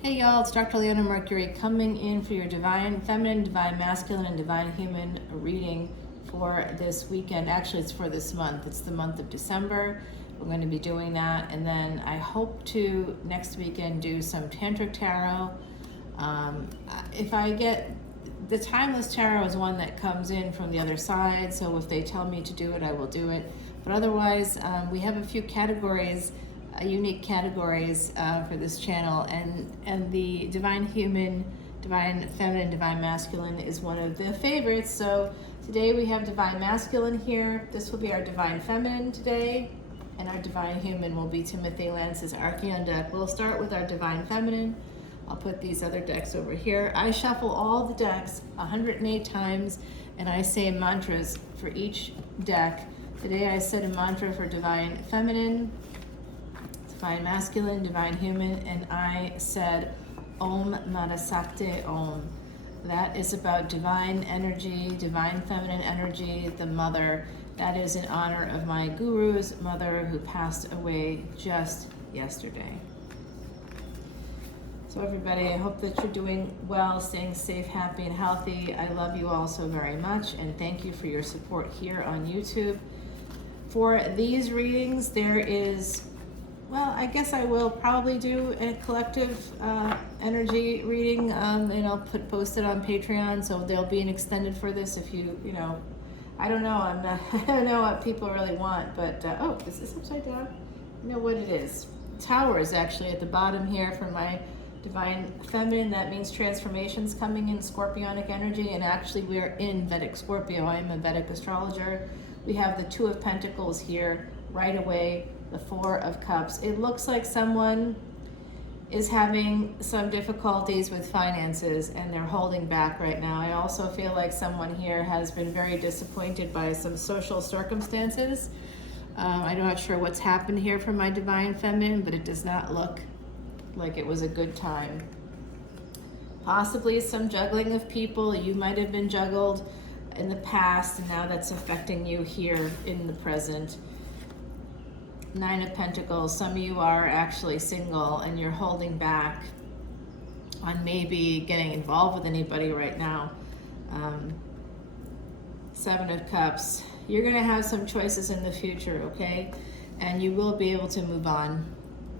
Hey y'all, it's Dr. Leona Mercury coming in for your Divine Feminine, Divine Masculine, and Divine Human reading for this weekend. Actually, it's for this month. It's the month of December. We're going to be doing that. And then I hope to next weekend do some Tantric Tarot. If I get the Timeless Tarot is one that comes in from the other side. So if they tell me to do it, I will do it. But otherwise, we have a few categories, unique categories for this channel, and the Divine Human, Divine Feminine, Divine Masculine is one of the favorites. So today we have Divine Masculine here. This will be our Divine Feminine today, and our Divine Human will be Timothy Lance's Archeon deck. We'll start with our Divine Feminine. I'll put these other decks over here. I shuffle all the decks 108 times, and I say mantras for each deck. Today I said a mantra for Divine Feminine, Divine Masculine, Divine Human, and I said Om Manasakte Om. That is about divine energy, divine feminine energy, the mother. That is in honor of my guru's mother who passed away just yesterday. So everybody, I hope that you're doing well, staying safe, happy, and healthy. I love you all so very much, and thank you for your support here on YouTube. For these readings, there is, well, I guess I will probably do a collective energy reading, and I'll post it on Patreon, so there'll be an extended for this if you know, I don't know, I don't know what people really want, but, oh, is this upside down? I know what it is. Tower is actually at the bottom here for my Divine Feminine. That means transformations coming in, Scorpionic energy, and actually we're in Vedic Scorpio. I'm a Vedic astrologer. We have the Two of Pentacles here right away, the Four of Cups. It looks like someone is having some difficulties with finances and they're holding back right now. I also feel like someone here has been very disappointed by some social circumstances. I'm not sure what's happened here for my Divine Feminine, but it does not look like it was a good time. Possibly some juggling of people. You might have been juggled in the past, and now that's affecting you here in the present. Nine of Pentacles. Some of you are actually single and you're holding back on maybe getting involved with anybody right now. Seven of Cups. You're going to have some choices in the future, okay? And you will be able to move on.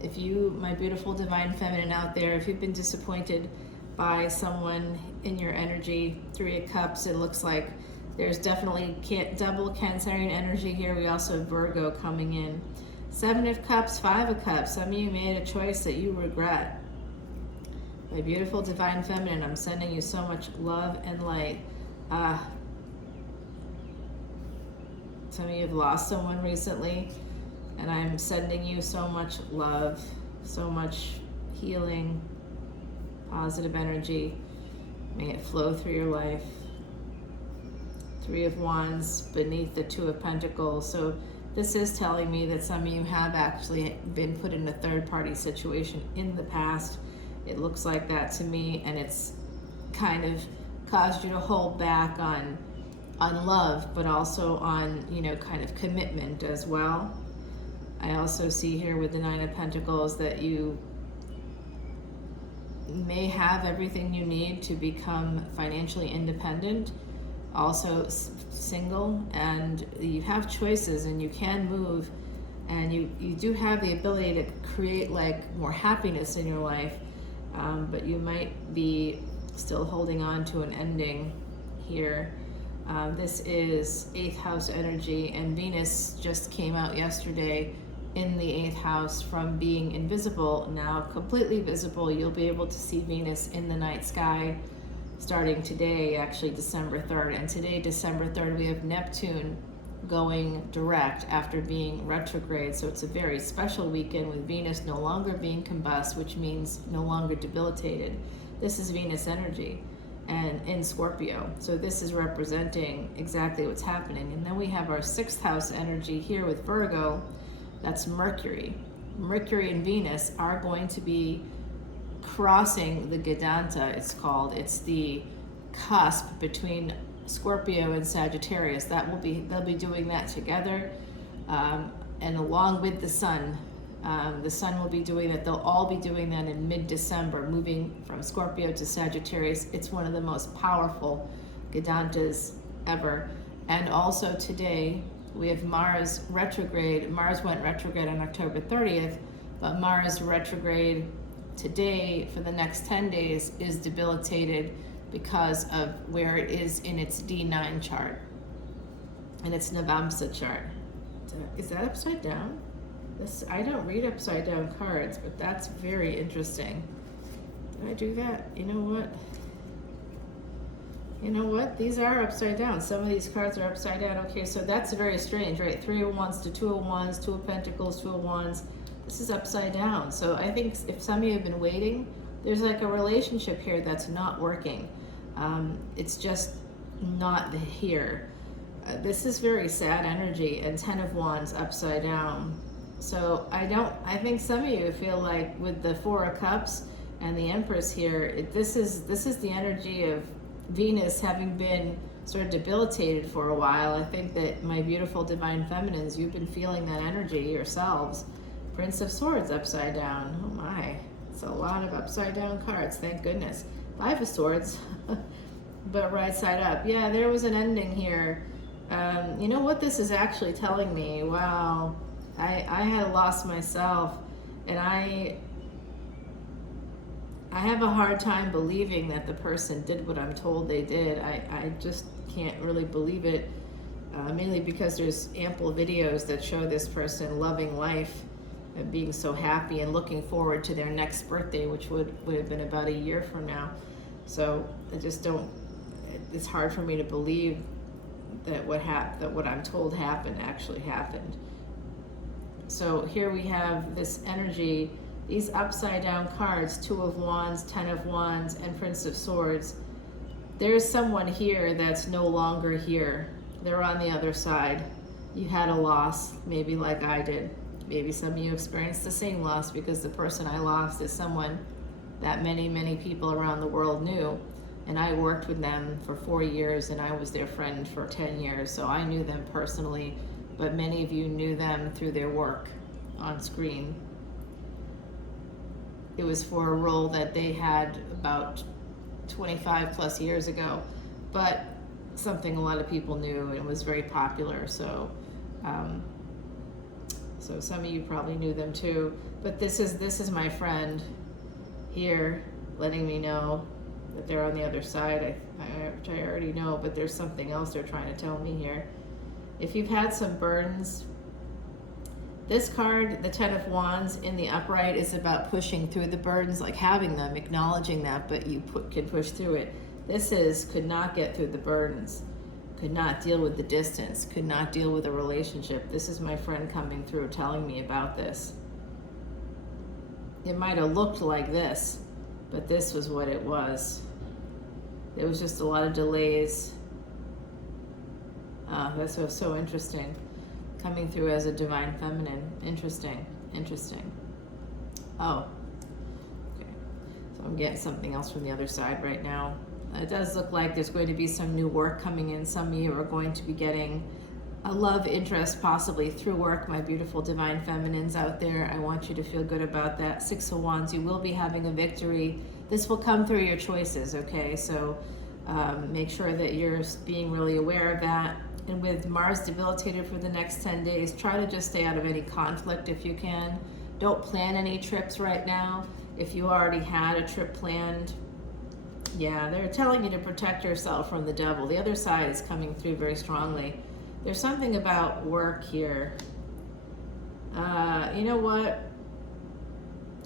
If you, my beautiful Divine Feminine out there, if you've been disappointed by someone in your energy, Three of Cups, it looks like there's definitely double Cancerian energy here. We also have Virgo coming in. Seven of Cups, Five of Cups. Some of you made a choice that you regret. My beautiful Divine Feminine, I'm sending you so much love and light. Some of you have lost someone recently, and I'm sending you so much love, so much healing, positive energy. May it flow through your life. Three of Wands beneath the Two of Pentacles. So this is telling me that some of you have actually been put in a third-party situation in the past. It looks like that to me, and it's kind of caused you to hold back on love, but also on, you know, kind of commitment as well. I also see here with the Nine of Pentacles that you may have everything you need to become financially independent, also single, and you have choices and you can move, and you do have the ability to create like more happiness in your life, but you might be still holding on to an ending here. This is 8th house energy, and Venus just came out yesterday in the 8th house from being invisible, now completely visible. You'll be able to see Venus in the night sky starting today, actually December 3rd. And today, December 3rd, we have Neptune going direct after being retrograde. So it's a very special weekend with Venus no longer being combust, which means no longer debilitated. This is Venus energy and in Scorpio. So this is representing exactly what's happening. And then we have our 6th house energy here with Virgo. That's Mercury. Mercury and Venus are going to be crossing the Gadanta, it's called. It's the cusp between Scorpio and Sagittarius. They'll be doing that together, and along with the sun The sun will be doing that. They'll all be doing that in mid-December, moving from Scorpio to Sagittarius. It's one of the most powerful Gadantas ever. And also today, we have Mars retrograde. Mars went retrograde on October 30th, but Mars retrograde today for the next 10 days is debilitated because of where it is in its D9 chart and its Navamsa chart. Is that upside down? I don't read upside down cards, but that's very interesting. Did I do that? You know what? You know what? These are upside down. Some of these cards are upside down. Okay, so that's very strange, right? 3 of Wands to 2 of Wands, 2 of Pentacles, 2 of Wands. This is upside down. So I think if some of you have been waiting, there's like a relationship here that's not working. It's just not here. This is very sad energy, and 10 of Wands upside down. So I think some of you feel like with the 4 of Cups and the Empress here, this is the energy of Venus having been sort of debilitated for a while. I think that my beautiful divine feminines, you've been feeling that energy yourselves. Prince of Swords upside down. Oh my, it's a lot of upside down cards, thank goodness. 5 of Swords, but right side up. Yeah, there was an ending here. You know what this is actually telling me? Wow, I had lost myself, and I have a hard time believing that the person did what I'm told they did. I just can't really believe it, mainly because there's ample videos that show this person loving life and being so happy and looking forward to their next birthday, which would have been about a year from now. So I just don't, it's hard for me to believe that what I'm told happened actually happened. So here we have this energy, these upside down cards, 2 of Wands, 10 of Wands, and Prince of Swords. There's someone here that's no longer here. They're on the other side. You had a loss, maybe like I did. Maybe some of you experienced the same loss, because the person I lost is someone that many, many people around the world knew. And I worked with them for 4 years, and I was their friend for 10 years. So I knew them personally, but many of you knew them through their work on screen. It was for a role that they had about 25 plus years ago, but something a lot of people knew, and it was very popular. So so some of you probably knew them too. But this is my friend here letting me know that they're on the other side, which I already know, but there's something else they're trying to tell me here. If you've had some burdens, this card, the 10 of Wands in the upright, is about pushing through the burdens, like having them, acknowledging that, but you can push through it. This could not get through the burdens, could not deal with the distance, could not deal with a relationship. This is my friend coming through telling me about this. It might have looked like this, but this was what it was. There was just a lot of delays. That's what's so interesting. Coming through as a divine feminine. Interesting. Oh, okay. So I'm getting something else from the other side right now. It does look like there's going to be some new work coming in. Some of you are going to be getting a love interest, possibly through work. My beautiful divine feminines out there, I want you to feel good about that. 6 of Wands, you will be having a victory. This will come through your choices, okay? So make sure that you're being really aware of that. And with Mars debilitated for the next 10 days, try to just stay out of any conflict if you can. Don't plan any trips right now. If you already had a trip planned, yeah, they're telling you to protect yourself from the devil. The other side is coming through very strongly. There's something about work here. You know what?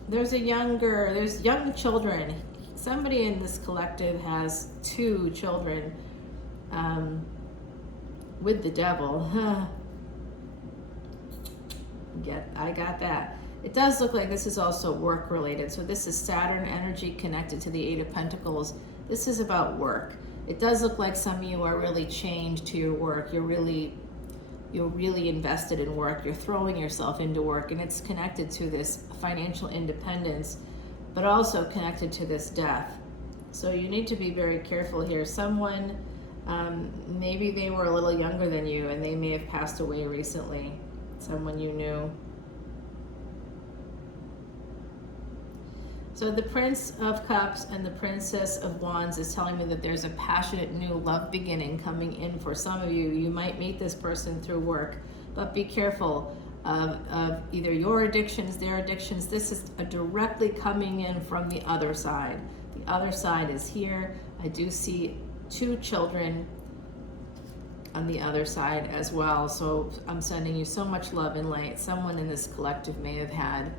There's young children. Somebody in this collective has 2 children with the devil. I got that. It does look like this is also work related. So this is Saturn energy connected to the 8 of Pentacles. This is about work. It does look like some of you are really chained to your work. You're really invested in work. You're throwing yourself into work, and it's connected to this financial independence, but also connected to this death. So you need to be very careful here. Someone, maybe they were a little younger than you, and they may have passed away recently. Someone you knew. So the Prince of Cups and the Princess of Wands is telling me that there's a passionate new love beginning coming in for some of you. You might meet this person through work, but be careful of either your addictions, their addictions. This is directly coming in from the other side. The other side is here. I do see 2 children on the other side as well. So I'm sending you so much love and light. Someone in this collective may have had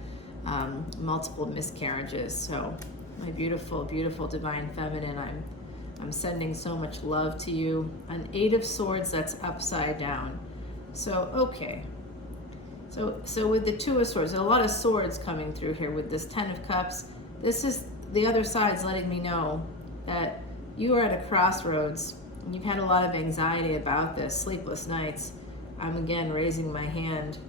multiple miscarriages. So my beautiful, beautiful divine feminine, I'm sending so much love to you. An 8 of Swords that's upside down. So okay. So with the 2 of Swords, there's a lot of swords coming through here with this 10 of Cups. This is the other side's letting me know that you are at a crossroads. You've had a lot of anxiety about this, sleepless nights. I'm again raising my hand.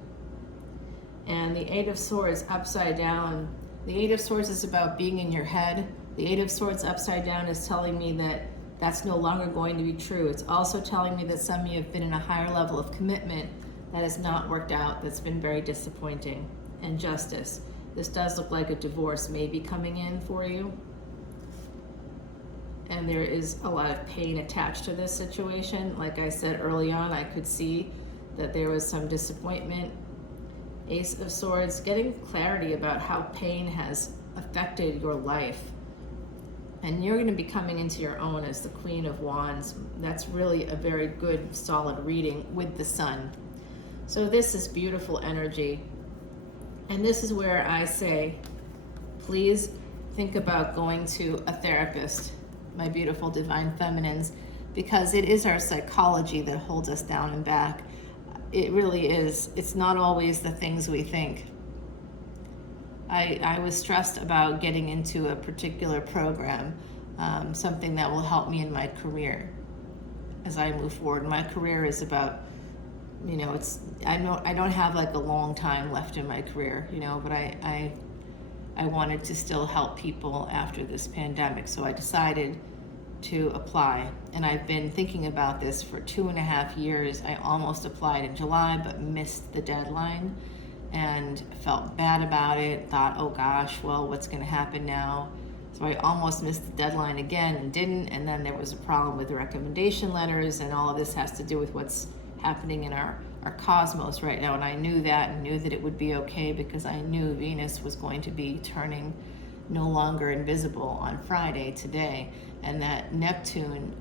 And the 8 of Swords upside down. The 8 of Swords is about being in your head. The 8 of Swords upside down is telling me that that's no longer going to be true. It's also telling me that some of you have been in a higher level of commitment that has not worked out, that's been very disappointing. And Justice. This does look like a divorce may be coming in for you. And there is a lot of pain attached to this situation. Like I said early on, I could see that there was some disappointment. Ace of Swords, getting clarity about how pain has affected your life. And you're going to be coming into your own as the Queen of Wands. That's really a very good, solid reading with the Sun. So this is beautiful energy. And this is where I say, please think about going to a therapist, my beautiful divine feminines, because it is our psychology that holds us down and back. It really is. It's not always the things we think. I was stressed about getting into a particular program, something that will help me in my career as I move forward. My career is about, you know, I don't have like a long time left in my career, you know, but I wanted to still help people after this pandemic, so I decided to apply. And I've been thinking about this for 2.5 years. I almost applied in July, but missed the deadline and felt bad about it. Thought, oh gosh, well, what's going to happen now? So I almost missed the deadline again and didn't. And then there was a problem with the recommendation letters, and all of this has to do with what's happening in our cosmos right now. And I knew that, and knew that it would be okay, because I knew Venus was going to be turning no longer invisible on Friday, today, and that Neptune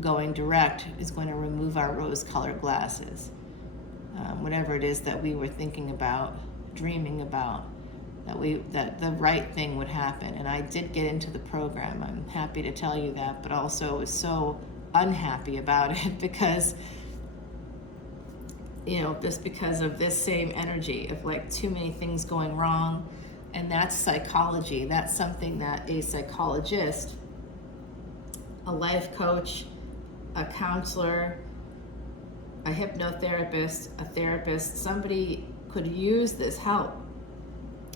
going direct is going to remove our rose-colored glasses. Whatever it is that we were thinking about, dreaming about, that the right thing would happen. And I did get into the program. I'm happy to tell you that, but also was so unhappy about it because, you know, just because of this same energy of like too many things going wrong. And that's psychology. That's something that a psychologist, a life coach, a counselor, a hypnotherapist, a therapist, somebody could use this help.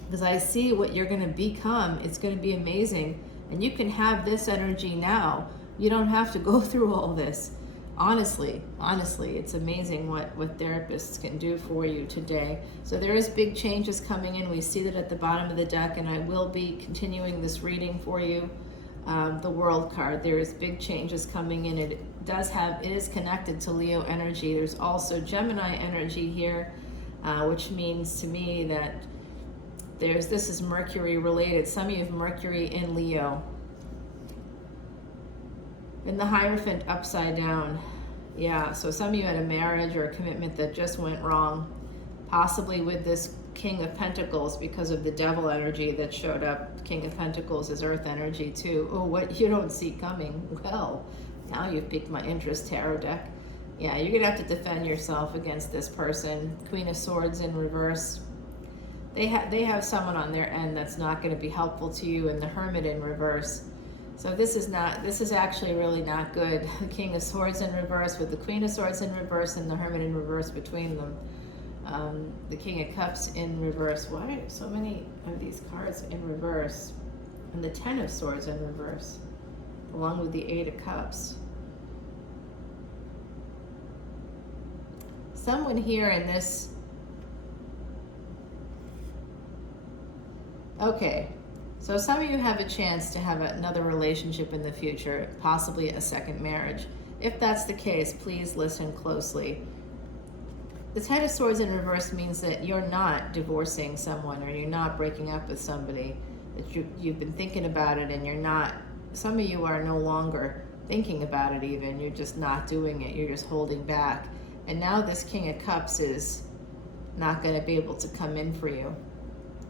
Because I see what you're going to become. It's going to be amazing. And you can have this energy now. You don't have to go through all this. Honestly, it's amazing what therapists can do for you today. So there is big changes coming in. We see that at the bottom of the deck, and I will be continuing this reading for you. The World card, there is big changes coming in. It is connected to Leo energy. There's also Gemini energy here, which means to me that this is Mercury related. Some of you have Mercury in Leo. In the Hierophant upside down. Yeah, so some of you had a marriage or a commitment that just went wrong, possibly with this King of Pentacles because of the Devil energy that showed up. King of Pentacles is Earth energy too. Oh, what you don't see coming. Well, now you've piqued my interest, tarot deck. Yeah, you're gonna have to defend yourself against this person. Queen of Swords in reverse. They have someone on their end that's not going to be helpful to you, and the Hermit in reverse. So this is actually really not good. The King of Swords in reverse with the Queen of Swords in reverse and the Hermit in reverse between them. The King of Cups in reverse. Why are so many of these cards in reverse? And the Ten of Swords in reverse, along with the Eight of Cups. Someone here in this, okay, So some of you have a chance to have another relationship in the future, possibly a second marriage. If that's the case, please listen closely. The Ten of Swords in reverse means that you're not divorcing someone, or you're not breaking up with somebody, that you've been thinking about it, and you're not, some of you are no longer thinking about it even, you're just not doing it, you're just holding back. And now this King of Cups is not going to be able to come in for you.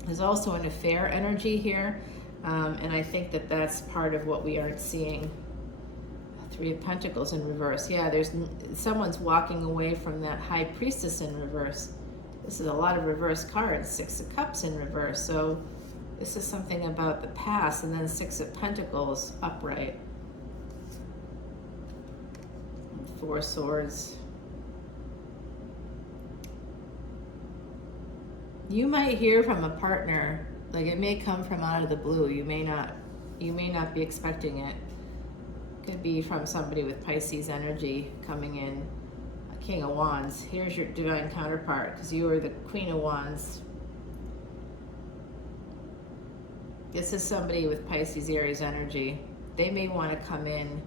There's also an affair energy here, and I think that that's part of what we are seeing. Three of Pentacles in reverse. Yeah, someone's walking away from that High Priestess in reverse. This is a lot of reverse cards. Six of Cups in reverse. So this is something about the past, and then Six of Pentacles upright. Four of Swords. You might hear from a partner, like it may come from out of the blue. You may not be expecting it. Could be from somebody with Pisces energy coming in. A King of Wands. Here's your divine counterpart, because you are the Queen of Wands. This is somebody with Pisces, Aries energy. They may want to come in.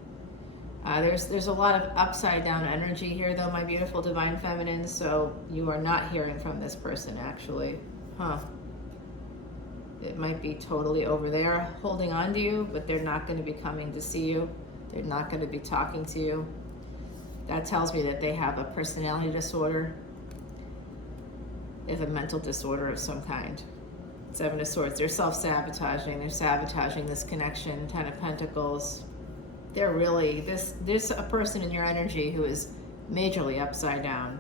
There's a lot of upside down energy here, though, my beautiful divine feminine, so you are not hearing from this person, actually. It might be totally over there holding on to you, but they're not going to be coming to see you. They're not going to be talking to you. That tells me that they have a personality disorder. They have a mental disorder of some kind. Seven of Swords. They're self-sabotaging. They're sabotaging this connection. Ten of Pentacles. They're really, there's a person in your energy who is majorly upside down.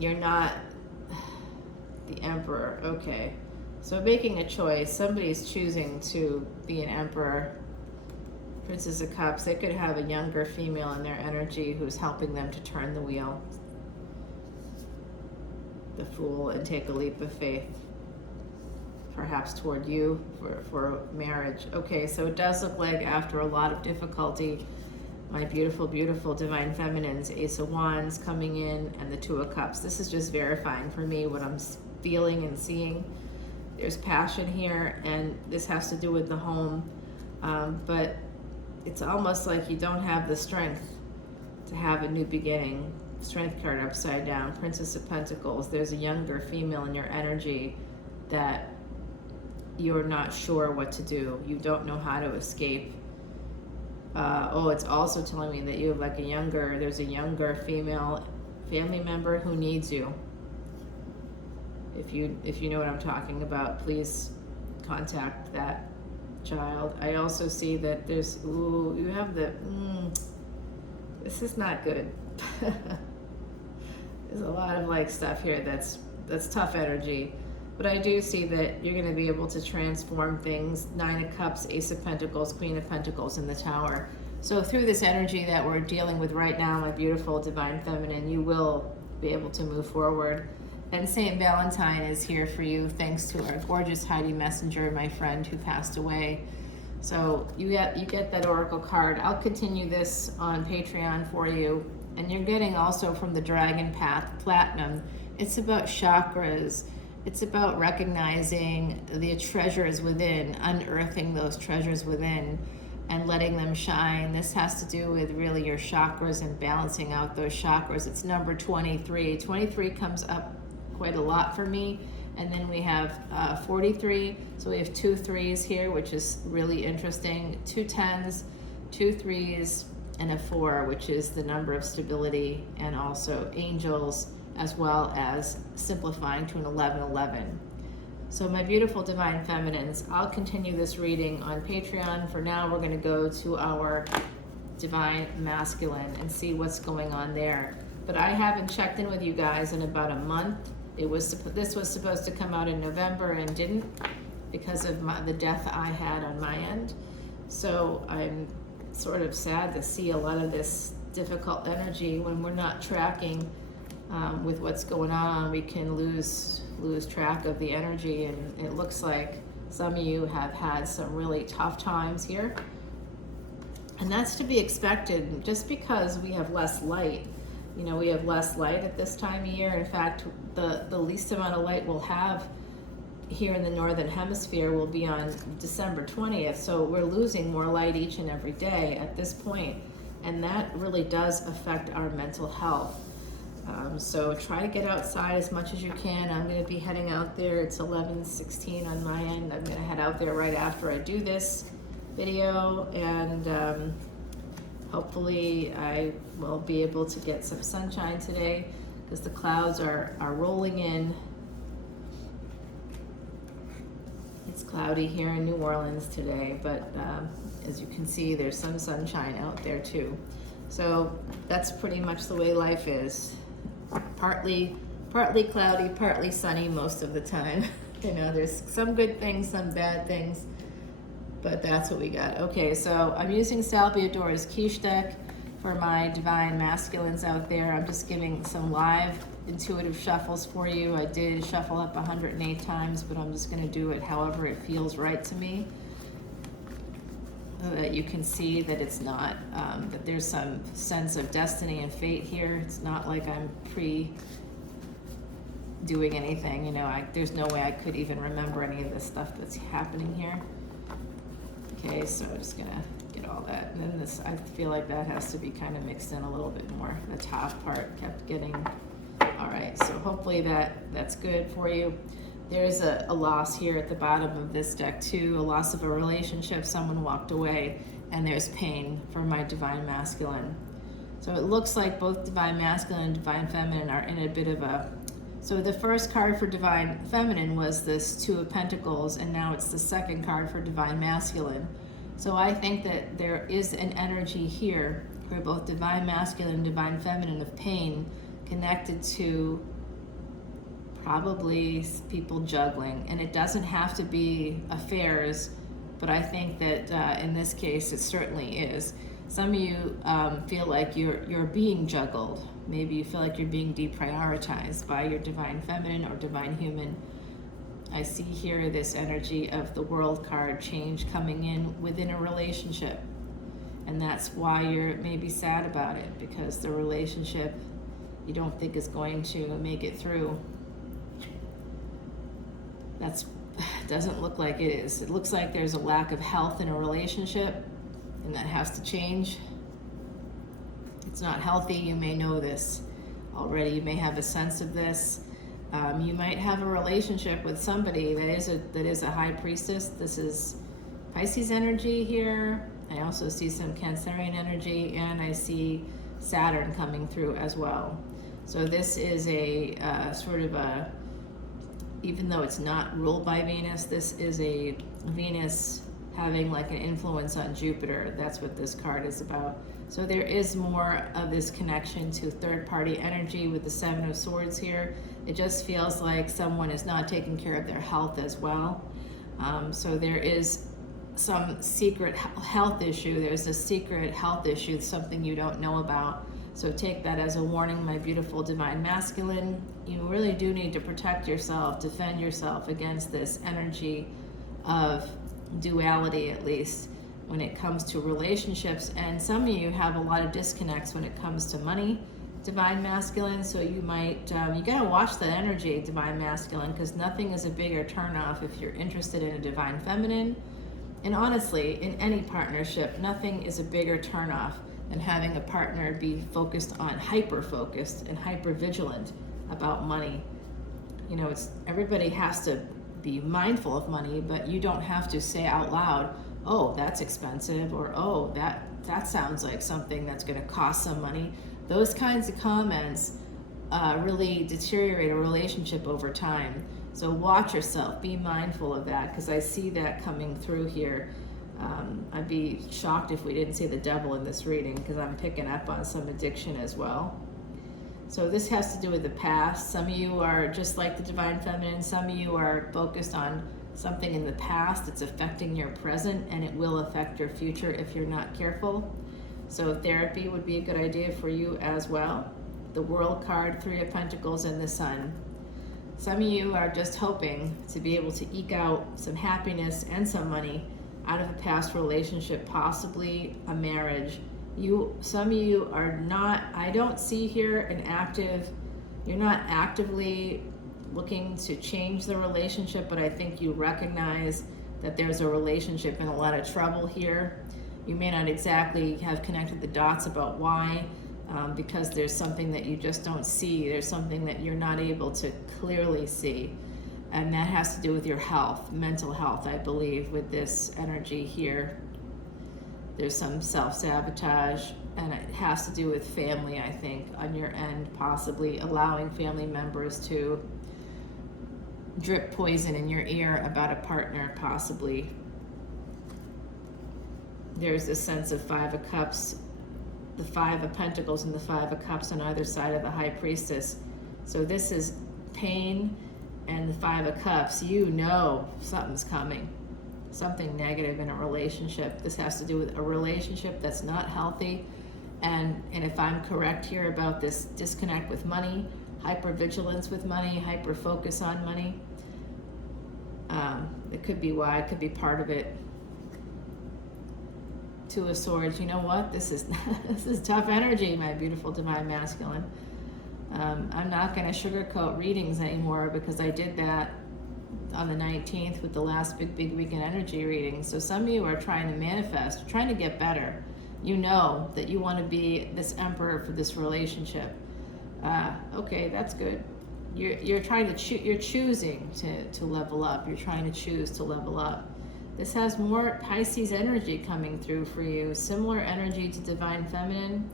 You're not the Emperor. Okay. So making a choice. Somebody's choosing to be an Emperor. Princess of Cups. They could have a younger female in their energy who's helping them to turn the wheel. The Fool, and take a leap of faith. Perhaps toward you for marriage. Okay, so it does look like after a lot of difficulty, my beautiful, beautiful divine feminines, Ace of Wands coming in, and the Two of Cups. This is just verifying for me what I'm feeling and seeing. There's passion here, and this has to do with the home, but it's almost like you don't have the strength to have a new beginning. Strength card upside down. Princess of Pentacles. There's a younger female in your energy that you're not sure what to do. You don't know how to escape. It's also telling me that you have there's a younger female family member who needs you. If you know what I'm talking about, please contact that child. I also see that there's, you have this is not good. There's a lot of stuff here that's tough energy. But I do see that you're going to be able to transform things. Nine of Cups, Ace of Pentacles, Queen of Pentacles in the Tower. So through this energy that we're dealing with right now, my beautiful divine feminine, you will be able to move forward. And Saint Valentine is here for you, thanks to our gorgeous Heidi Messenger, my friend who passed away. So you get that oracle card. I'll continue this on Patreon for you. And you're getting also from the Dragon Path Platinum. It's about chakras. It's about recognizing the treasures within, unearthing those treasures within, and letting them shine. This has to do with really your chakras and balancing out those chakras. It's number 23. 23 comes up quite a lot for me. And then we have 43. So we have 2 3s here, which is really interesting. 2 10s, 2 3s, and a 4, which is the number of stability, and also angels, as well as simplifying to an 1111. So my beautiful divine feminines, I'll continue this reading on Patreon. For now, we're going to go to our divine masculine and see what's going on there. But I haven't checked in with you guys in about a month. This was supposed to come out in November and didn't, because of the death I had on my end. So I'm sort of sad to see a lot of this difficult energy when we're not tracking with what's going on. We can lose track of the energy, and it looks like some of you have had some really tough times here, and that's to be expected just because we have less light. We have less light at this time of year. In fact, the least amount of light we'll have here in the Northern Hemisphere will be on December 20th. So we're losing more light each and every day at this point, and that really does affect our mental health. So try to get outside as much as you can. I'm going to be heading out there. It's 11:16 on my end. I'm going to head out there right after I do this video, and hopefully I will be able to get some sunshine today, because the clouds are rolling in. It's cloudy here in New Orleans today, but as you can see, there's some sunshine out there too. So that's pretty much the way life is. Partly cloudy, partly sunny most of the time. You know, there's some good things, some bad things, but that's what we got. Okay, so I'm using Salviadora's quiche deck for my divine masculines out there. I'm just giving some live intuitive shuffles for you. I did shuffle up 108 times, but I'm just going to do it however it feels right to me, so that you can see that it's not, that there's some sense of destiny and fate here. It's not like I'm doing anything, you know. There's no way I could even remember any of this stuff that's happening here. Okay, so I'm just gonna get all that, and then this, I feel like that has to be kind of mixed in a little bit more. The top part kept getting, all right, so hopefully that's good for you. There's a loss here at the bottom of this deck too, a loss of a relationship, someone walked away, and there's pain for my divine masculine. So it looks like both divine masculine and divine feminine are in a bit of a, so the first card for divine feminine was this Two of Pentacles, and now it's the second card for divine masculine. So I think that there is an energy here for both divine masculine and divine feminine of pain connected to probably people juggling, and it doesn't have to be affairs, but I think that in this case it certainly is. Some of you feel like you're being juggled. Maybe you feel like you're being deprioritized by your divine feminine or divine human. I see here this energy of the World card, change coming in within a relationship, and that's why you're maybe sad about it, because the relationship you don't think is going to make it through. Doesn't look like it is. It looks like there's a lack of health in a relationship, and that has to change. It's not healthy. You may know this already. You may have a sense of this. You might have a relationship with somebody that is a high priestess. This is Pisces energy here. I also see some Cancerian energy, and I see Saturn coming through as well. So this is a sort of a, even though it's not ruled by Venus, this is a Venus having like an influence on Jupiter. That's what this card is about. So there is more of this connection to third-party energy with the Seven of Swords here. It just feels like someone is not taking care of their health as well. So there is some secret health issue. There's a secret health issue, something you don't know about. So take that as a warning, my beautiful divine masculine. You really do need to protect yourself, defend yourself against this energy of duality, at least when it comes to relationships. And some of you have a lot of disconnects when it comes to money, divine masculine. So you might, you gotta watch that energy, divine masculine, because nothing is a bigger turnoff if you're interested in a divine feminine. And honestly, in any partnership, nothing is a bigger turnoff than having a partner be focused on, hyper-focused and hyper-vigilant about money. You know, everybody has to be mindful of money, but you don't have to say out loud, oh, that's expensive, or oh, that sounds like something that's going to cost some money. Those kinds of comments really deteriorate a relationship over time. So watch yourself, be mindful of that, because I see that coming through here. I'd be shocked if we didn't see the devil in this reading, because I'm picking up on some addiction as well. So this has to do with the past. Some of you are just like the divine feminine. Some of you are focused on something in the past that's affecting your present, and it will affect your future if you're not careful. So therapy would be a good idea for you as well. The World card, Three of Pentacles, and the Sun. Some of you are just hoping to be able to eke out some happiness and some money out of a past relationship, possibly a marriage. Some of you are not, I don't see here an active, you're not actively looking to change the relationship, but I think you recognize that there's a relationship in a lot of trouble here. You may not exactly have connected the dots about why, because there's something that you just don't see. There's something that you're not able to clearly see. And that has to do with your health, mental health, I believe, with this energy here. There's some self-sabotage, and it has to do with family, I think, on your end, possibly allowing family members to drip poison in your ear about a partner, possibly. There's a sense of Five of Cups, the Five of Pentacles and the Five of Cups on either side of the High Priestess. So this is pain, and the Five of Cups, you know something's coming. Something negative in a relationship. This has to do with a relationship that's not healthy. And if I'm correct here about this disconnect with money, hypervigilance with money, hyper-focus on money, it could be why, it could be part of it. Two of Swords, you know what? This is this is tough energy, my beautiful divine masculine. I'm not going to sugarcoat readings anymore because I did that on the 19th with the last big weekend energy reading. So some of you are trying to manifest, trying to get better. You know that you want to be this emperor for this relationship. Okay, that's good. You're trying to you're choosing to level up. You're trying to choose to level up. This has more Pisces energy coming through for you, similar energy to Divine Feminine.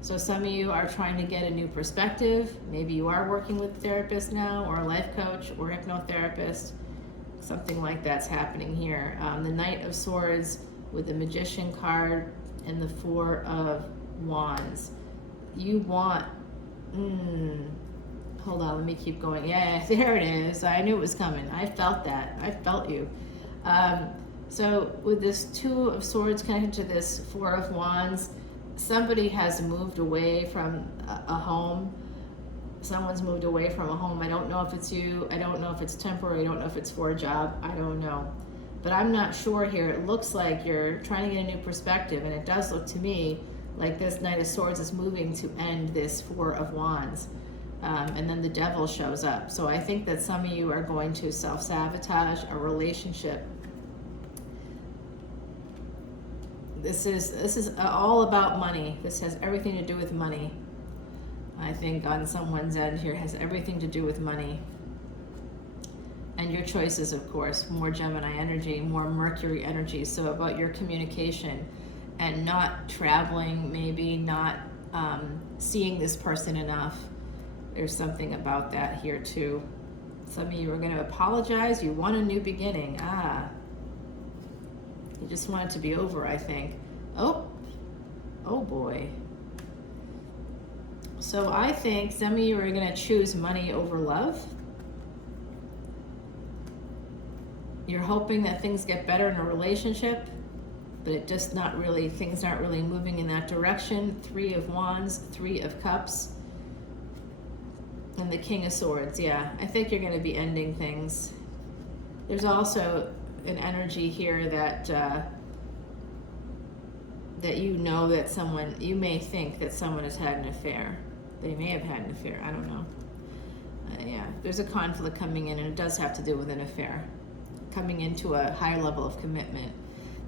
So some of you are trying to get a new perspective. Maybe you are working with a therapist now, or a life coach, or hypnotherapist. Something like that's happening here. The Knight of Swords with the Magician card and the Four of Wands. You want, hold on, let me keep going. Yeah, there it is. I knew it was coming. I felt that. I felt you. So with this Two of Swords connected to this Four of Wands, somebody has moved away from a home. Someone's moved away from a home. I don't know if it's you. I don't know if it's temporary. I don't know if it's for a job. I don't know. But I'm not sure here. It looks like you're trying to get a new perspective, and it does look to me like this Knight of Swords is moving to end this Four of Wands. And then the Devil shows up. So I think that some of you are going to self-sabotage a relationship. This is all about money. This has everything to do with money. I think on someone's end here has everything to do with money. And your choices, of course, more Gemini energy, more Mercury energy. So about your communication and not traveling, maybe not seeing this person enough. There's something about that here too. Some of you are going to apologize. You want a new beginning. You just want it to be over, I think. Oh boy. So I think some of you are going to choose money over love. You're hoping that things get better in a relationship, but it just not really, things aren't really moving in that direction. Three of Wands, Three of Cups, and the King of Swords. Yeah, I think you're going to be ending things. There's also an energy here that that you know that someone, you may think that someone has had an affair. They may have had an affair. I don't know. Yeah, there's a conflict coming in, and it does have to do with an affair. Coming into a higher level of commitment.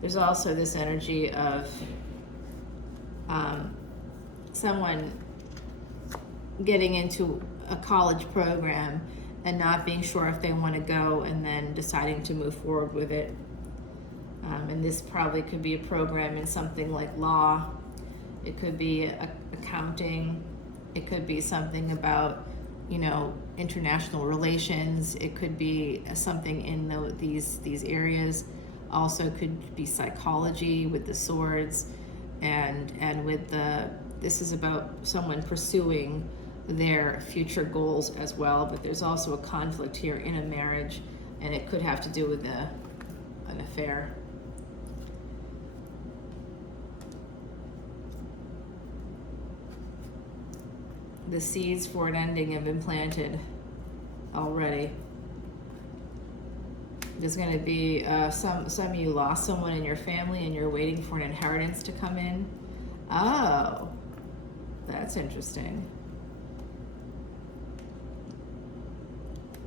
There's also this energy of someone getting into a college program and not being sure if they want to go, and then deciding to move forward with it. And this probably could be a program in something like law. It could be accounting. It could be something about, international relations. It could be something in these areas. Also could be psychology with the swords, and with this is about someone pursuing their future goals as well. But there's also a conflict here in a marriage, and it could have to do with an affair. The seeds for an ending have been planted already. There's going to be some of you lost someone in your family and you're waiting for an inheritance to come in. Oh, that's interesting.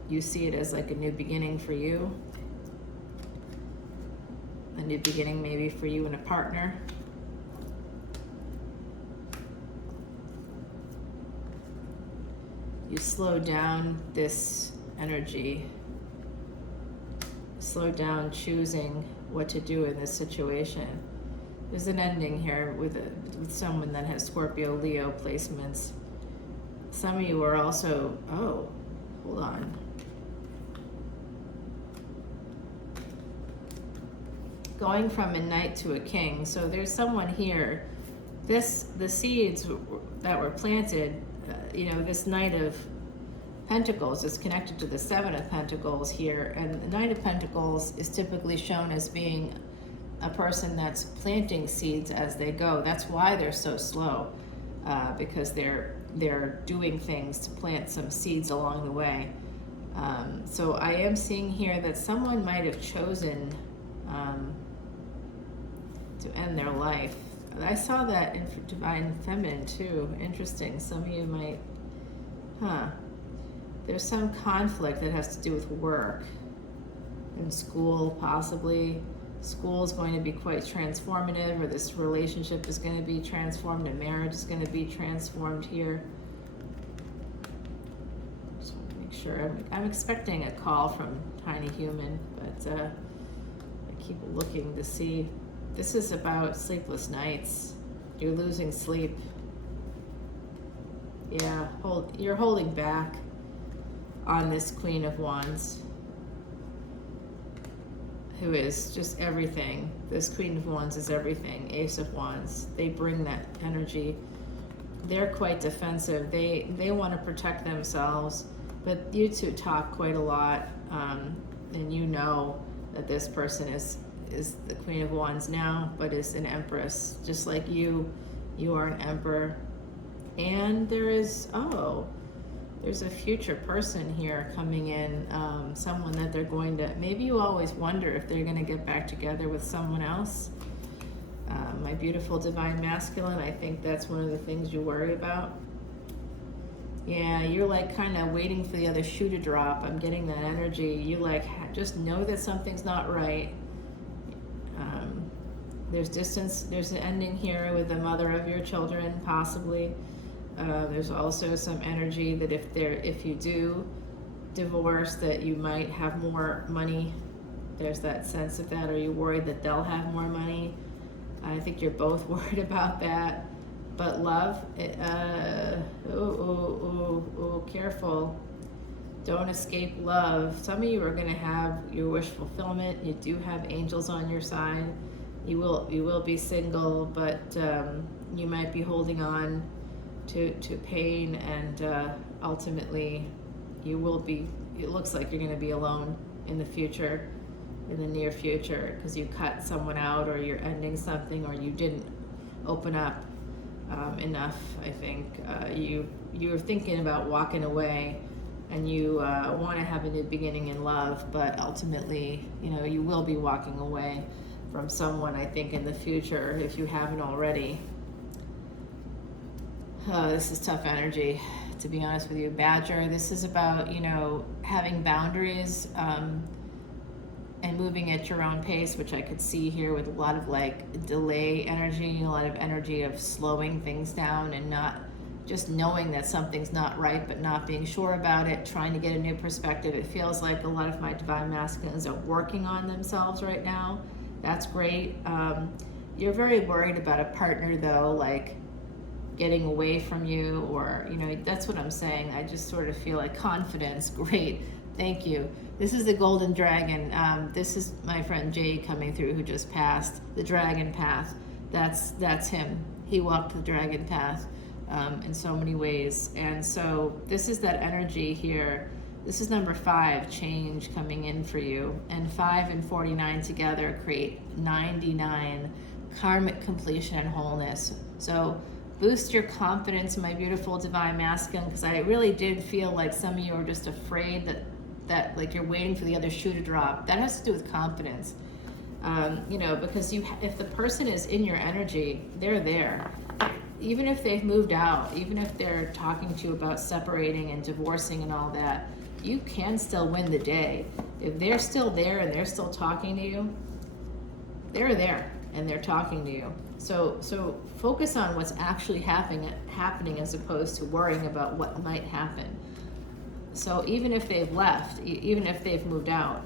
you see it as like a new beginning for you. A new beginning maybe for you and a partner. You slow down this energy. Slow down choosing what to do in this situation. There's an ending here with someone that has Scorpio, Leo placements. Some of you are also, oh, hold on. Going from a knight to a king. So there's someone here. The seeds that were planted, this Knight of Pentacles is connected to the Seven of Pentacles here, and the Knight of Pentacles is typically shown as being a person that's planting seeds as they go. That's why they're so slow, because they're doing things to plant some seeds along the way. So I am seeing here that someone might have chosen to end their life. I saw that in Divine Feminine too. Interesting. Some of you might, there's some conflict that has to do with work. In school, possibly. School is going to be quite transformative, or this relationship is going to be transformed, and marriage is going to be transformed here. Just want to make sure. I'm expecting a call from Tiny Human, but I keep looking to see. This is about sleepless nights. You're losing sleep. Yeah, you're holding back on this Queen of Wands, who is just everything. This Queen of Wands is everything. Ace of Wands. They bring that energy. They're quite defensive. They want to protect themselves, but you two talk quite a lot, and you know that this person is the Queen of Wands now, but is an Empress, just like you are an Emperor. And there's a future person here coming in, someone that they're going to, maybe you always wonder if they're going to get back together with someone else. My beautiful Divine Masculine, I think that's one of the things you worry about. Yeah, you're like kind of waiting for the other shoe to drop. I'm getting that energy. You like just know that something's not right. There's distance. There's an ending here with the mother of your children, possibly. There's also some energy that if you do divorce, that you might have more money. There's that sense of that. Are you worried that they'll have more money? I think you're both worried about that. But love, careful. Don't escape love. Some of you are going to have your wish fulfillment. You do have angels on your side. You will be single, but you might be holding on to pain, and ultimately you will be, it looks like you're going to be alone in the future, in the near future, because you cut someone out, or you're ending something, or you didn't open up enough. I think you're thinking about walking away, and you want to have a new beginning in love, but ultimately, you will be walking away from someone, I think, in the future, if you haven't already. This is tough energy, to be honest with you. Badger, this is about, having boundaries and moving at your own pace, which I could see here with a lot of delay energy, a lot of energy of slowing things down, and not just knowing that something's not right, but not being sure about it, trying to get a new perspective. It feels like a lot of my Divine Masculines are working on themselves right now. That's great. You're very worried about a partner, though, getting away from you, or, that's what I'm saying. I just sort of feel like confidence. Great. Thank you. This is the Golden Dragon. This is my friend Jay coming through, who just passed the Dragon Path. That's him. He walked the Dragon Path in so many ways. And so this is that energy here. This is number 5, change coming in for you. And 5 and 49 together create 99, karmic completion and wholeness. So boost your confidence, my beautiful Divine Masculine, because I really did feel like some of you are just afraid that you're waiting for the other shoe to drop. That has to do with confidence. Because if the person is in your energy, they're there. Even if they've moved out, even if they're talking to you about separating and divorcing and all that, you can still win the day. If they're still there and they're still talking to you, they're there and they're talking to you. So focus on what's actually happening as opposed to worrying about what might happen. So even if they've left, even if they've moved out,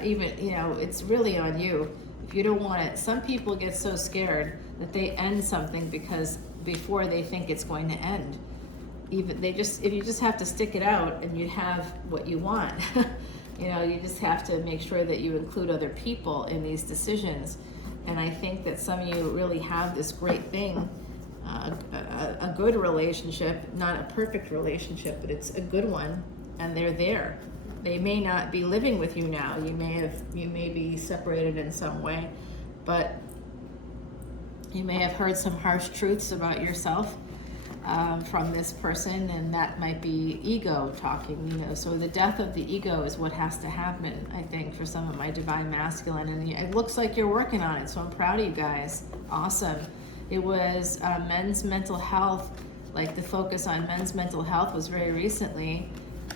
it's really on you. If you don't want it, some people get so scared that they end something because before they think it's going to end. If you just have to stick it out and you have what you want, you just have to make sure that you include other people in these decisions. And I think that some of you really have this great thing, a good relationship, not a perfect relationship, but it's a good one, and they're there. They may not be living with you now. You may be separated in some way, but you may have heard some harsh truths about yourself from this person, and that might be ego talking, So the death of the ego is what has to happen, I think, for some of my divine masculine, and it looks like you're working on it, so I'm proud of you guys. Awesome. It was men's mental health, like the focus on men's mental health was very recently,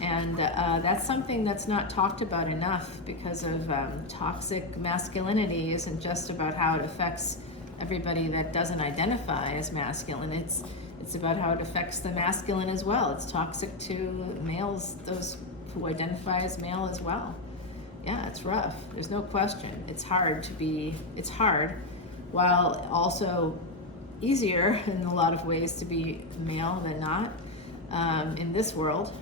and that's something that's not talked about enough because of toxic masculinity isn't just about how it affects everybody that doesn't identify as masculine. It's about how it affects the masculine as well. It's toxic to males, those who identify as male as well. Yeah, it's rough. There's no question. It's hard, while also easier in a lot of ways to be male than not. In this world,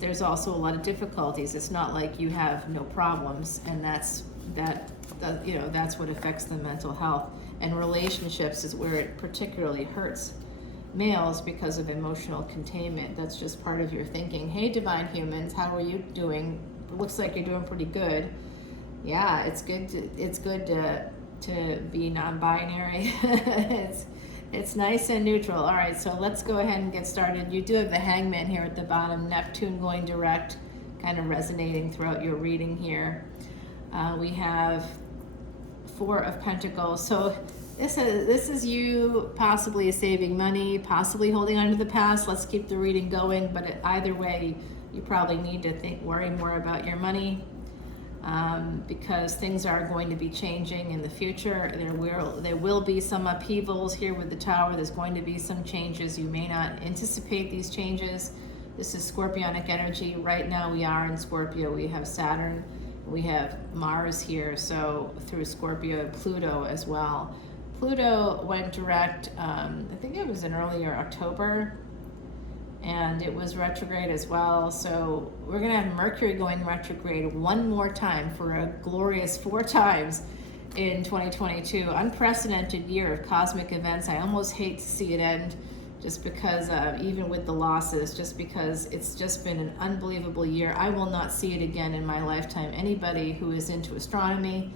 there's also a lot of difficulties. It's not like you have no problems, and that's what affects the mental health. And relationships is where it particularly hurts males because of emotional containment. That's just part of your thinking. Hey, divine humans, how are you doing? It looks like you're doing pretty good. Yeah, it's good to be non-binary. It's nice and neutral. All right, so let's go ahead and get started. You do have the Hangman here at the bottom, Neptune going direct, kind of resonating throughout your reading here. We have Four of Pentacles. So this is you possibly saving money, possibly holding on to the past. Let's keep the reading going, but either way, you probably need to worry more about your money because things are going to be changing in the future. There will be some upheavals here with the Tower. There's going to be some changes. You may not anticipate these changes. This is Scorpionic energy. Right now we are in Scorpio. We have Saturn. We have Mars here, so through Scorpio, Pluto as well. Pluto went direct, I think it was in earlier October, and it was retrograde as well. So we're going to have Mercury going retrograde one more time for a glorious 4 times in 2022. Unprecedented year of cosmic events. I almost hate to see it end just because, even with the losses, just because it's just been an unbelievable year. I will not see it again in my lifetime. Anybody who is into astronomy,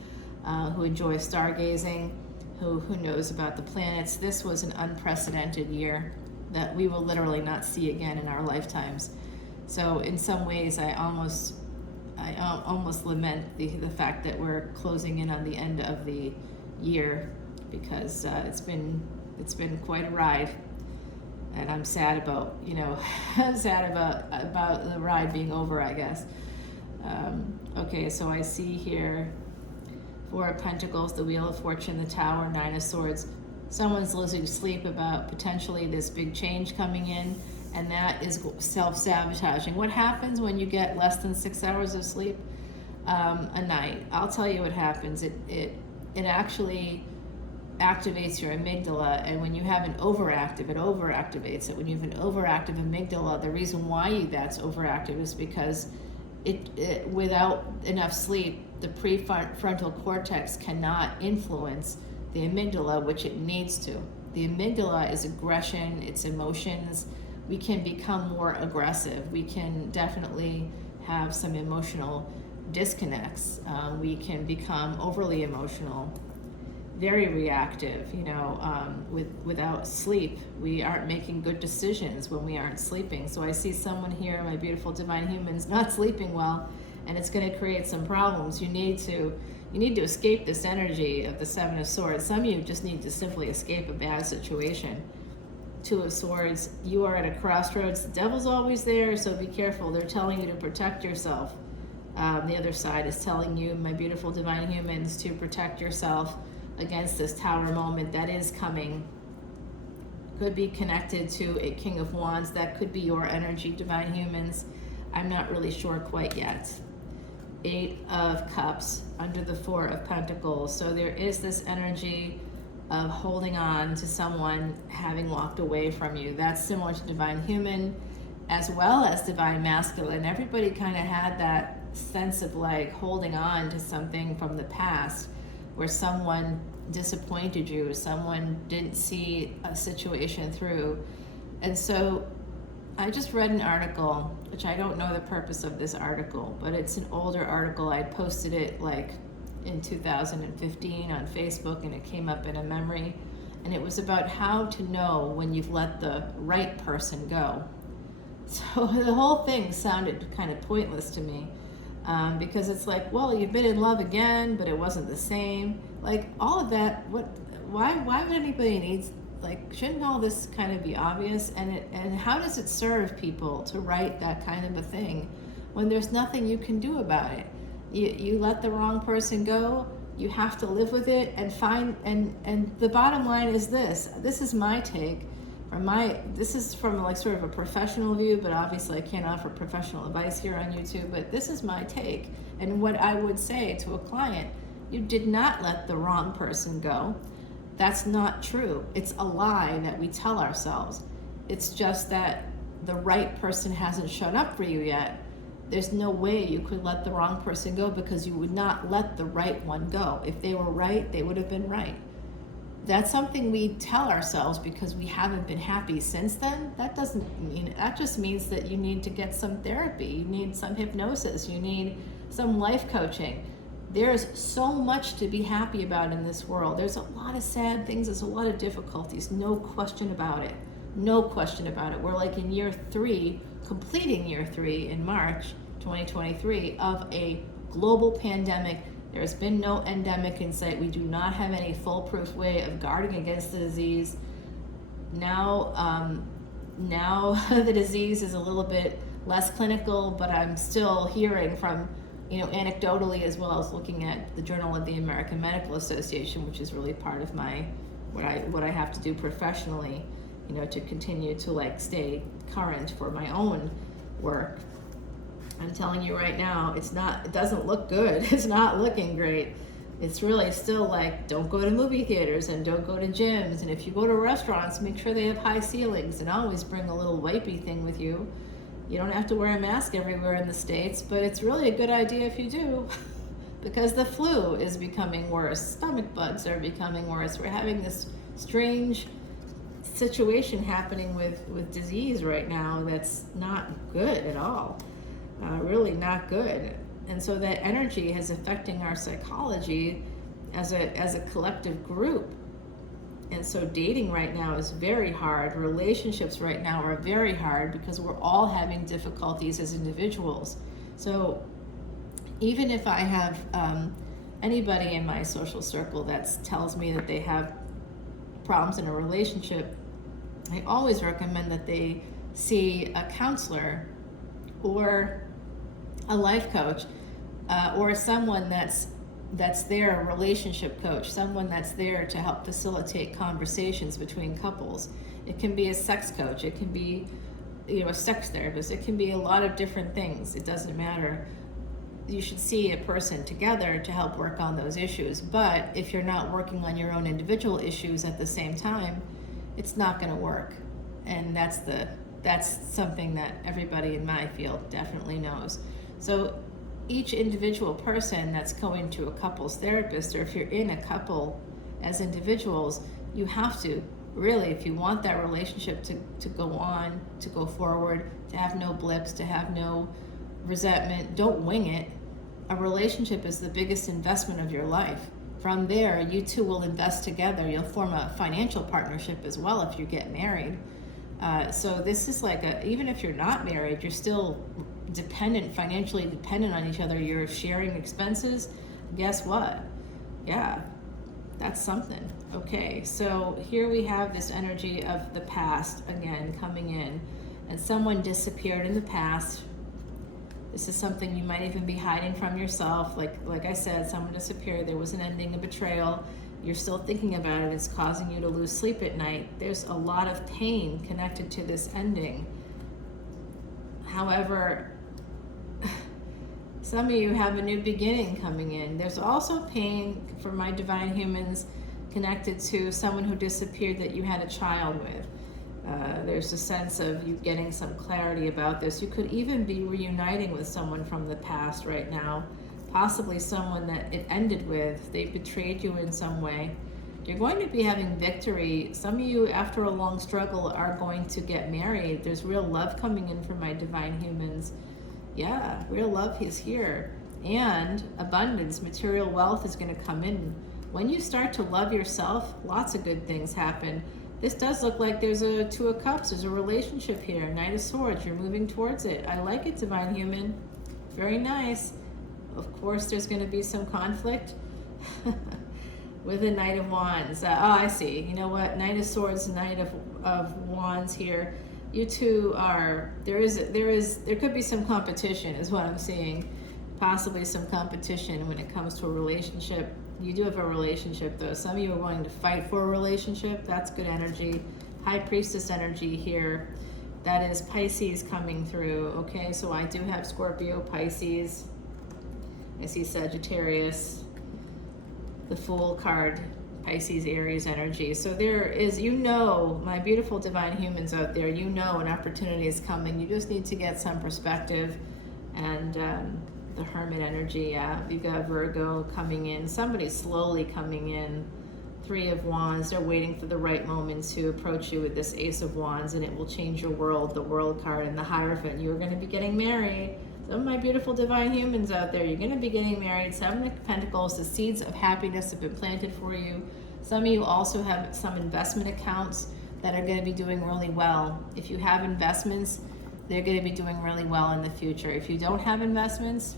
who enjoys stargazing, who knows about the planets, this was an unprecedented year that we will literally not see again in our lifetimes. So in some ways, I almost lament the fact that we're closing in on the end of the year, because it's been quite a ride, and I'm sad about about the ride being over, I guess. Okay, so I see here Four of Pentacles, the Wheel of Fortune, the Tower, Nine of Swords. Someone's losing sleep about potentially this big change coming in, and that is self-sabotaging. What happens when you get less than 6 hours of sleep a night? I'll tell you what happens. It actually activates your amygdala, and when you have an overactive, it overactivates it. When you have an overactive amygdala, the reason why that's overactive is because it without enough sleep, the prefrontal cortex cannot influence the amygdala, which it needs to. The amygdala is aggression, it's emotions. We can become more aggressive. We can definitely have some emotional disconnects. We can become overly emotional, very reactive, without sleep. We aren't making good decisions when we aren't sleeping. So I see someone here, my beautiful divine humans, not sleeping well, and it's going to create some problems. You need to escape this energy of the Seven of Swords. Some of you just need to simply escape a bad situation. Two of Swords, you are at a crossroads. The devil's always there, so be careful. They're telling you to protect yourself. The other side is telling you, my beautiful divine humans, to protect yourself against this Tower moment that is coming. Could be connected to a King of Wands. That could be your energy, divine humans. I'm not really sure quite yet. 8 of Cups under the 4 of Pentacles. So there is this energy of holding on to someone having walked away from you. That's similar to divine human as well as divine masculine. Everybody kind of had that sense of like holding on to something from the past where someone disappointed you, someone didn't see a situation through. And so I just read an article, which I don't know the purpose of this article, but it's an older article. I posted it like in 2015 on Facebook, and it came up in a memory, and it was about how to know when you've let the right person go. So the whole thing sounded kind of pointless to me, because it's like, well, you've been in love again, but it wasn't the same. Like all of that, why would anybody need, like, shouldn't all this kind of be obvious? And how does it serve people to write that kind of a thing when there's nothing you can do about it? You let the wrong person go, you have to live with it and find, and the bottom line is this is my take, this is from like sort of a professional view, but obviously I can't offer professional advice here on YouTube, but this is my take. And what I would say to a client, you did not let the wrong person go. That's not true. It's a lie that we tell ourselves. It's just that the right person hasn't shown up for you yet. There's no way you could let the wrong person go because you would not let the right one go. If they were right, they would have been right. That's something we tell ourselves because we haven't been happy since then. That just means that you need to get some therapy. You need some hypnosis. You need some life coaching. There's so much to be happy about in this world. There's a lot of sad things. There's a lot of difficulties. No question about it. No question about it. We're like in year 3, completing year 3 in March 2023 of a global pandemic. There has been no endemic in sight. We do not have any foolproof way of guarding against the disease. Now the disease is a little bit less clinical, but I'm still hearing from, anecdotally, as well as looking at the Journal of the American Medical Association, which is really part of my what I have to do professionally, to continue to stay current for my own work. I'm telling you right now, it doesn't look good. It's not looking great. It's really still don't go to movie theaters and don't go to gyms. And if you go to restaurants, make sure they have high ceilings and always bring a little wipey thing with you. You don't have to wear a mask everywhere in the States, but it's really a good idea if you do, because the flu is becoming worse. Stomach bugs are becoming worse. We're having this strange situation happening with disease right now that's not good at all. Really not good. And so that energy is affecting our psychology as a collective group. And so dating right now is very hard. Relationships right now are very hard because we're all having difficulties as individuals. So even if I have anybody in my social circle that tells me that they have problems in a relationship, I always recommend that they see a counselor or a life coach, or someone that's their relationship coach, someone that's there to help facilitate conversations between couples. It can be a sex coach, it can be a sex therapist, it can be a lot of different things. It doesn't matter. You should see a person together to help work on those issues. But if you're not working on your own individual issues at the same time, it's not going to work. And that's something that everybody in my field definitely knows. So each individual person that's going to a couples therapist, or if you're in a couple as individuals, you have to really, if you want that relationship to go on, to go forward, to have no blips, to have no resentment, don't wing it. A relationship is the biggest investment of your life. From there, you two will invest together. You'll form a financial partnership as well if you get married. So this is even if you're not married, you're still financially dependent on each other. You're sharing expenses. Guess what? Yeah, That's something. Okay, so here we have this energy of the past again coming in, and someone disappeared in the past. This is something you might even be hiding from yourself. Like I said, someone disappeared. There was an ending, a betrayal. You're still thinking about it. It's causing you to lose sleep at night. There's a lot of pain connected to this ending. However, some of you have a new beginning coming in. There's also pain for my divine humans connected to someone who disappeared that you had a child with. There's a sense of you getting some clarity about this. You could even be reuniting with someone from the past right now, possibly someone that it ended with. They betrayed you in some way. You're going to be having victory. Some of you, after a long struggle, are going to get married. There's real love coming in from my divine humans. Yeah, real love is here. And abundance, material wealth is going to come in. When you start to love yourself, lots of good things happen. This does look like there's a Two of Cups. There's a relationship here. Knight of Swords. You're moving towards it. I like it, divine human. Very nice. Of course, there's going to be some conflict with the Knight of Wands. I see. You know what? Knight of Swords, Knight of Wands here. You two are, there could be some competition is what I'm seeing. Possibly some competition when it comes to a relationship. You do have a relationship though. Some of you are wanting to fight for a relationship. That's good energy. High Priestess energy here. That is Pisces coming through. Okay, so I do have Scorpio, Pisces. I see Sagittarius. The Fool card. Pisces, Aries energy. So there is, my beautiful divine humans out there, an opportunity is coming. You just need to get some perspective. And the Hermit energy, you've got Virgo coming in. Somebody slowly coming in. Three of Wands. They're waiting for the right moment to approach you with this Ace of Wands, and it will change your world. The World card and the Hierophant. You're going to be getting married. Some of my beautiful divine humans out there, you're going to be getting married. Seven of Pentacles, the seeds of happiness have been planted for you. Some of you also have some investment accounts that are going to be doing really well. If you have investments, they're going to be doing really well in the future. If you don't have investments,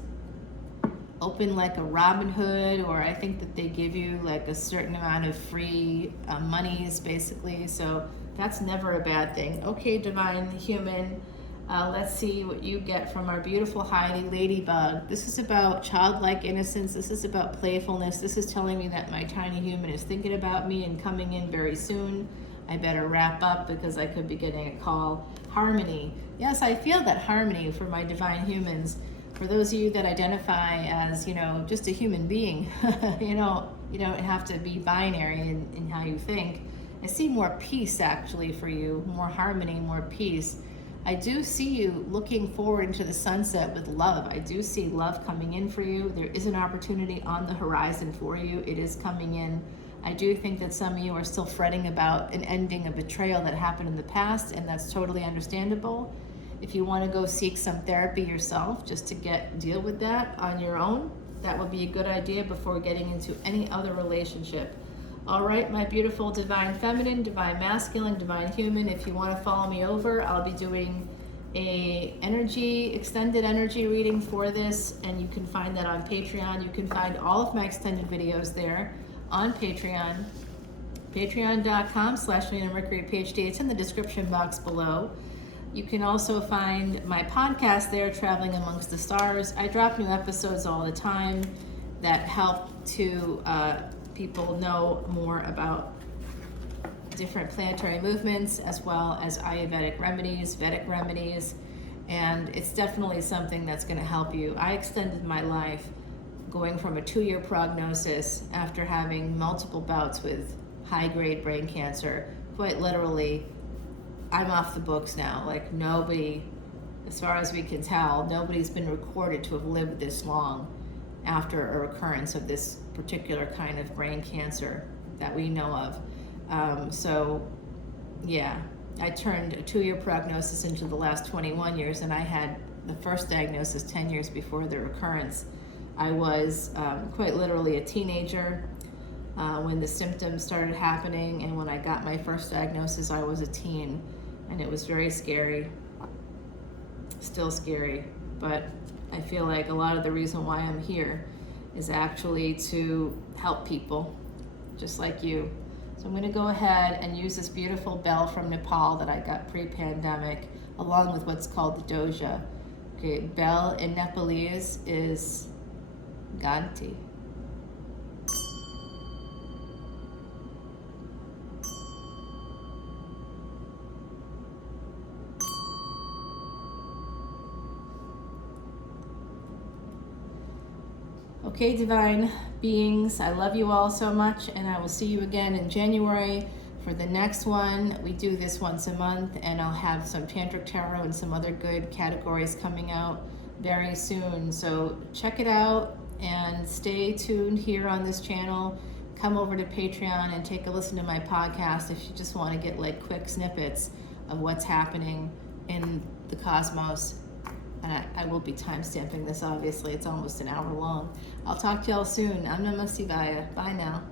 open like a Robinhood, or I think that they give you like a certain amount of free monies basically. So that's never a bad thing. Okay, divine human. Let's see what you get from our beautiful Heidi Ladybug. This is about childlike innocence. This is about playfulness. This is telling me that my tiny human is thinking about me and coming in very soon. I better wrap up because I could be getting a call. Harmony. Yes, I feel that harmony for my divine humans. For those of you that identify as, just a human being, you don't have to be binary in how you think. I see more peace actually for you, more harmony, more peace. I do see you looking forward into the sunset with love. I do see love coming in for you. There is an opportunity on the horizon for you. It is coming in. I do think that some of you are still fretting about an ending, a betrayal that happened in the past, and that's totally understandable. If you want to go seek some therapy yourself just to deal with that on your own, that would be a good idea before getting into any other relationship. All right, my beautiful divine feminine, divine masculine, divine human, if you want to follow me over, I'll be doing a extended energy reading for this, and you can find that on Patreon. You can find all of my extended videos there on Patreon, patreon.com/leonamercuryphd. It's in the description box below. You can also find my podcast there, Traveling Amongst the Stars. I drop new episodes all the time that help to people know more about different planetary movements, as well as Ayurvedic remedies, Vedic remedies, and it's definitely something that's going to help you. I extended my life going from a 2-year prognosis after having multiple bouts with high-grade brain cancer. Quite literally, I'm off the books now. Like nobody, as far as we can tell, nobody's been recorded to have lived this long after a recurrence of this particular kind of brain cancer that we know of. I turned a 2-year prognosis into the last 21 years, and I had the first diagnosis 10 years before the recurrence. I was quite literally a teenager when the symptoms started happening, and when I got my first diagnosis, I was a teen, and it was very scary, still scary, but I feel like a lot of the reason why I'm here is actually to help people just like you. So I'm going to go ahead and use this beautiful bell from Nepal that I got pre-pandemic, along with what's called the doja. Okay, bell in Nepalese is Ganti. Okay, divine beings, I love you all so much, and I will see you again in January for the next one. We do this once a month, and I'll have some Tantric Tarot and some other good categories coming out very soon. So check it out and stay tuned here on this channel. Come over to Patreon and take a listen to my podcast if you just want to get like quick snippets of what's happening in the cosmos. And I will be time-stamping this, obviously. It's almost an hour long. I'll talk to y'all soon. I'm Namah Shivaya. Bye now.